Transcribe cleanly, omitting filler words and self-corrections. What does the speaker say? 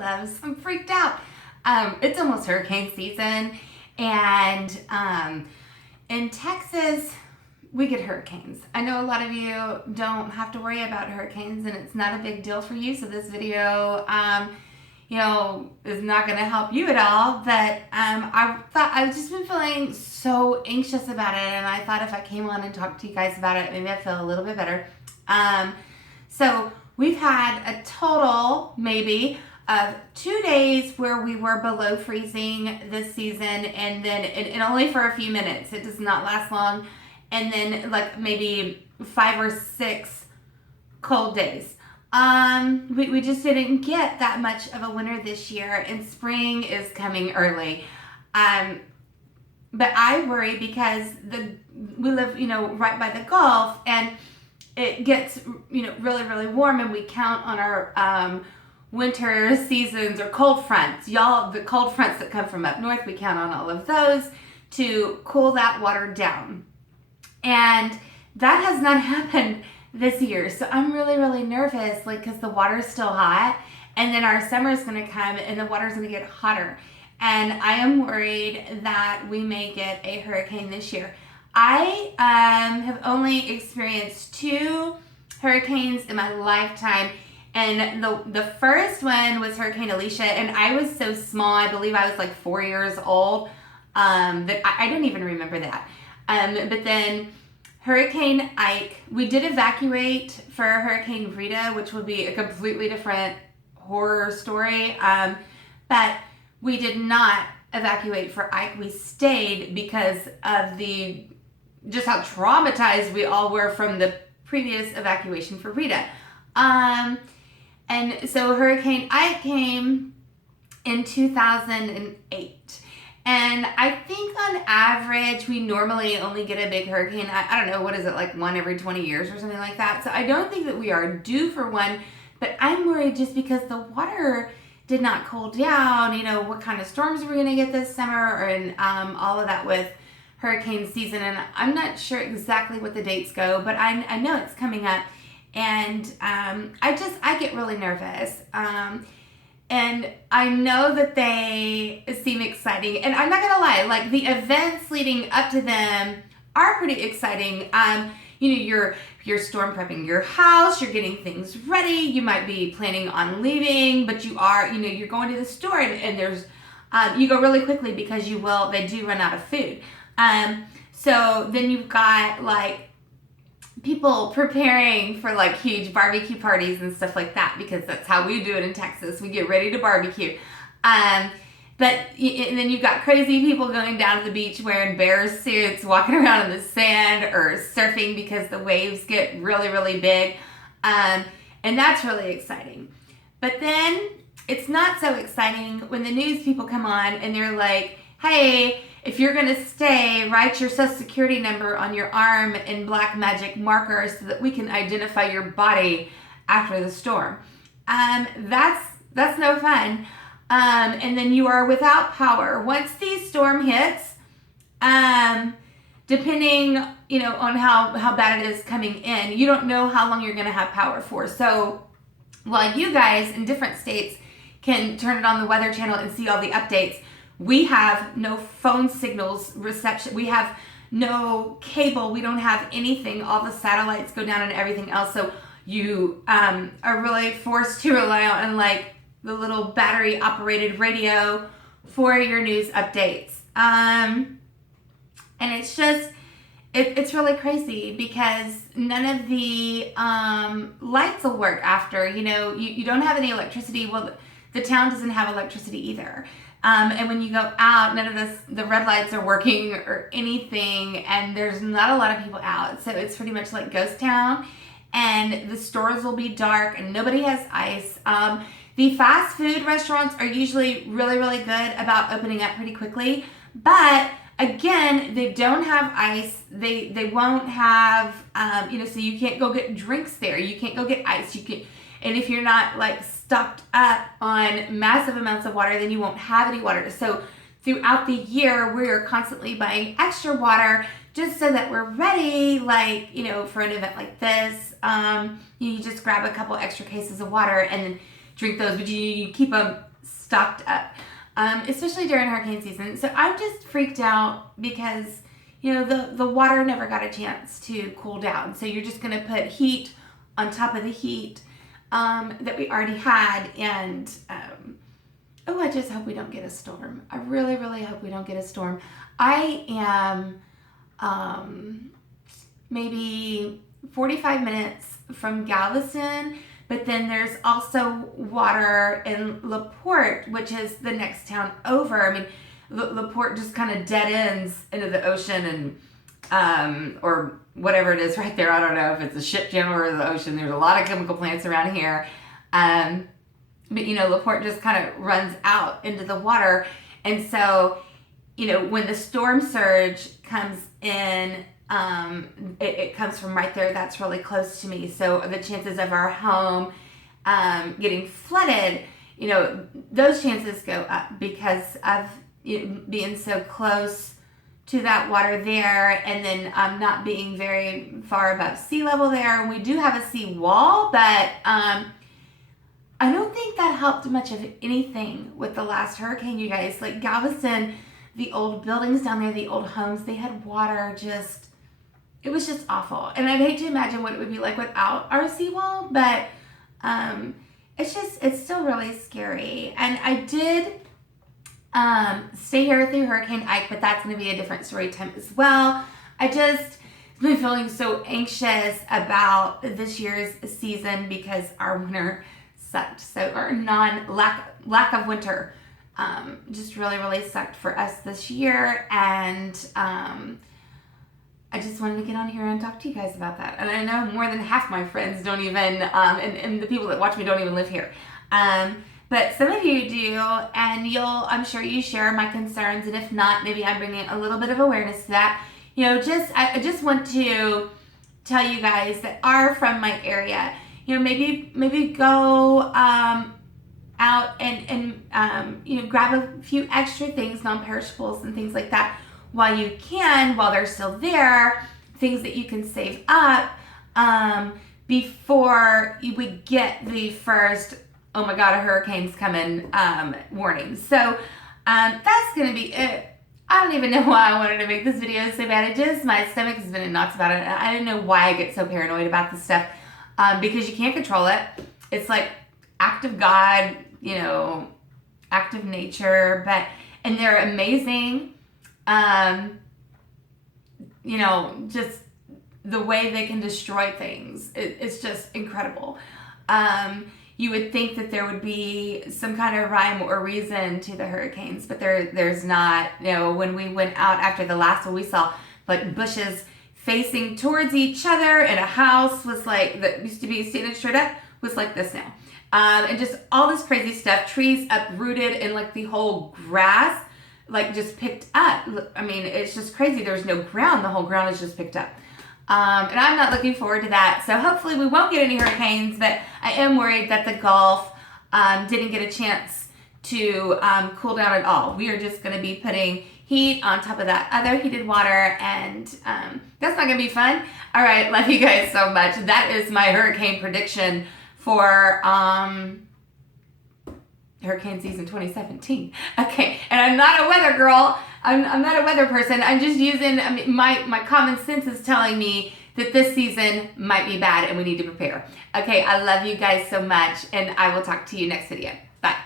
loves. I'm freaked out. It's almost hurricane season, and in Texas, we get hurricanes. I know a lot of you don't have to worry about hurricanes, and it's not a big deal for you, so this video, is not going to help you at all, but I've just been feeling so anxious about it, and I thought if I came on and talked to you guys about it, maybe I'd feel a little bit better. So we've had a total, maybe, of 2 days where we were below freezing this season, and then and only for a few minutes. It does not last long. And then like maybe 5 or 6 cold days. We just didn't get that much of a winter this year, and spring is coming early. But I worry because we live, right by the Gulf, and it gets, really, really warm, and we count on our winter seasons or cold fronts. The cold fronts that come from up north, we count on all of those to cool that water down. And that has not happened this year. So I'm really, really nervous, because the water's still hot, and then our summer is going to come and the water's going to get hotter. And I am worried that we may get a hurricane this year. I have only experienced 2 hurricanes in my lifetime. And the first one was Hurricane Alicia, and I was so small, I believe I was like 4 years old, that I didn't even remember that. But then Hurricane Ike, we did evacuate for Hurricane Rita, which would be a completely different horror story. But we did not evacuate for Ike. We stayed because of just how traumatized we all were from the previous evacuation for Rita. And so Hurricane Ike came in 2008. And I think on average, we normally only get a big hurricane. I don't know, what is it, like 1 every 20 years or something like that? So I don't think that we are due for one, but I'm worried just because the water did not cool down. What kind of storms we're going to get this summer, and all of that with hurricane season. And I'm not sure exactly what the dates go, but I know it's coming up. And I get really nervous. And I know that they seem exciting. And I'm not going to lie, the events leading up to them are pretty exciting. You're storm prepping your house, you're getting things ready, you might be planning on leaving, but you are, you're going to the store, and there's, you go really quickly because they do run out of food. So then you've got people preparing for huge barbecue parties and stuff like that, because that's how we do it in Texas. We get ready to barbecue. And then you've got crazy people going down to the beach wearing bear suits, walking around in the sand, or surfing because the waves get really, really big. And that's really exciting. But then it's not so exciting when the news people come on and they're like, hey, if you're going to stay, write your social security number on your arm in black magic markers so that we can identify your body after the storm. That's no fun. And then you are without power. Once the storm hits, depending, on how bad it is coming in, you don't know how long you're going to have power for. So while you guys in different states can turn it on the Weather Channel and see all the updates, we have no phone signals reception. We have no cable. We don't have anything. All the satellites go down and everything else. So you are really forced to rely on the little battery operated radio for your news updates. And it's just, it's really crazy because none of the lights will work after. You don't have any electricity. Well, the town doesn't have electricity either. And when you go out, none of the red lights are working or anything, and there's not a lot of people out. So it's pretty much like ghost town, and the stores will be dark and nobody has ice. The fast food restaurants are usually really, really good about opening up pretty quickly. But again, they don't have ice. They won't have, so you can't go get drinks there. You can't go get ice. And if you're not stocked up on massive amounts of water, then you won't have any water. So throughout the year, we're constantly buying extra water just so that we're ready, for an event like this. You just grab a couple extra cases of water and then drink those, but you keep them stocked up, especially during hurricane season. So I'm just freaked out because, you know, the water never got a chance to cool down. So you're just going to put heat on top of the heat that we already had. And, I just hope we don't get a storm. I really, really hope we don't get a storm. I am maybe 45 minutes from Galveston, but then there's also water in LaPorte, which is the next town over. I mean, LaPorte just kind of dead ends into the ocean and, or whatever it is right there. I don't know if it's a ship channel or the ocean. There's a lot of chemical plants around here. But, you know, LaPorte just kind of runs out into the water. And so, you know, when the storm surge comes in, it comes from right there. That's really close to me. So the chances of our home getting flooded, you know, those chances go up because of being so close to that water there, and then not being very far above sea level there. And we do have a sea wall, but I don't think that helped much of anything with the last hurricane, you guys. Like Galveston, the old buildings down there, the old homes, they had water just, it was just awful. And I'd hate to imagine what it would be like without our seawall, but it's still really scary. And I did stay here through Hurricane Ike, but that's going to be a different story time as well. I just been feeling so anxious about this year's season because our winter sucked. So our lack of winter just really, really sucked for us this year. And I just wanted to get on here and talk to you guys about that. And I know more than half my friends don't even, and the people that watch me don't even live here. But some of you do, and I'm sure you share my concerns. And if not, maybe I'm bringing a little bit of awareness to that. You know, I just want to tell you guys that are from my area, you know, maybe go out and you know, grab a few extra things, non-perishables and things like that while you can, while they're still there, things that you can save up before we get the first, oh my God, a hurricane's coming warning. So that's going to be it. I don't even know why I wanted to make this video so bad. My stomach has been in knots about it. I didn't know why I get so paranoid about this stuff because you can't control it. It's like act of God, you know, act of nature, and they're amazing. You know, just the way they can destroy things. It's just incredible. You would think that there would be some kind of rhyme or reason to the hurricanes, but there's not. You know, when we went out after the last one, we saw like bushes facing towards each other, and a house was like, that used to be standing straight up, was like this now. And just all this crazy stuff, trees uprooted, and like the whole grass like just picked up. I mean, it's just crazy. There's no ground. The whole ground is just picked up. And I'm not looking forward to that. So hopefully we won't get any hurricanes, but I am worried that the Gulf didn't get a chance to cool down at all. We are just going to be putting heat on top of that other heated water, and that's not going to be fun. All right, love you guys so much. That is my hurricane prediction for hurricane season 2017. Okay, and I'm not a weather girl. I'm not a weather person. I'm just using, I mean, my common sense is telling me that this season might be bad and we need to prepare. Okay, I love you guys so much, and I will talk to you next video. Bye.